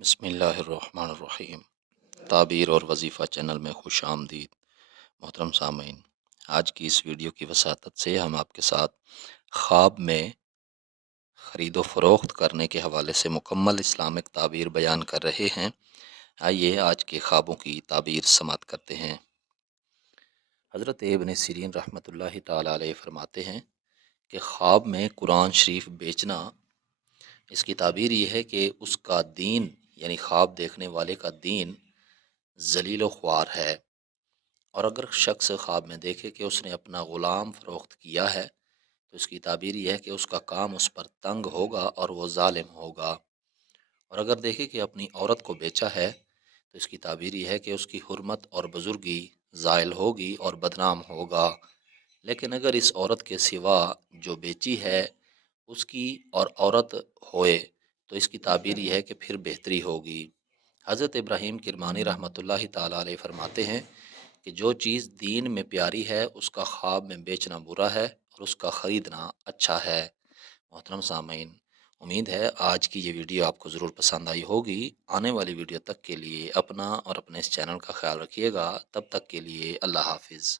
بسم اللہ الرحمن الرحیم۔ تعبیر اور وظیفہ چینل میں خوش آمدید محترم سامعین۔ آج کی اس ویڈیو کی وساطت سے ہم آپ کے ساتھ خواب میں خرید و فروخت کرنے کے حوالے سے مکمل اسلامک تعبیر بیان کر رہے ہیں۔ آئیے آج کے خوابوں کی تعبیر سماعت کرتے ہیں۔ حضرت ابن سیرین رحمۃ اللہ تعالی علیہ فرماتے ہیں کہ خواب میں قرآن شریف بیچنا، اس کی تعبیر یہ ہے کہ اس کا دین یعنی خواب دیکھنے والے کا دین ذلیل و خوار ہے، اور اگر شخص خواب میں دیکھے کہ اس نے اپنا غلام فروخت کیا ہے تو اس کی تعبیر یہ ہے کہ اس کا کام اس پر تنگ ہوگا اور وہ ظالم ہوگا، اور اگر دیکھے کہ اپنی عورت کو بیچا ہے تو اس کی تعبیر یہ ہے کہ اس کی حرمت اور بزرگی زائل ہوگی اور بدنام ہوگا، لیکن اگر اس عورت کے سوا جو بیچی ہے اس کی اور عورت ہوئے تو اس کی تعبیر یہ ہے کہ پھر بہتری ہوگی۔ حضرت ابراہیم کرمانی رحمۃ اللہ تعالیٰ علیہ فرماتے ہیں کہ جو چیز دین میں پیاری ہے اس کا خواب میں بیچنا برا ہے اور اس کا خریدنا اچھا ہے۔ محترم سامعین، امید ہے آج کی یہ ویڈیو آپ کو ضرور پسند آئی ہوگی۔ آنے والی ویڈیو تک کے لیے اپنا اور اپنے اس چینل کا خیال رکھیے گا۔ تب تک کے لیے اللہ حافظ۔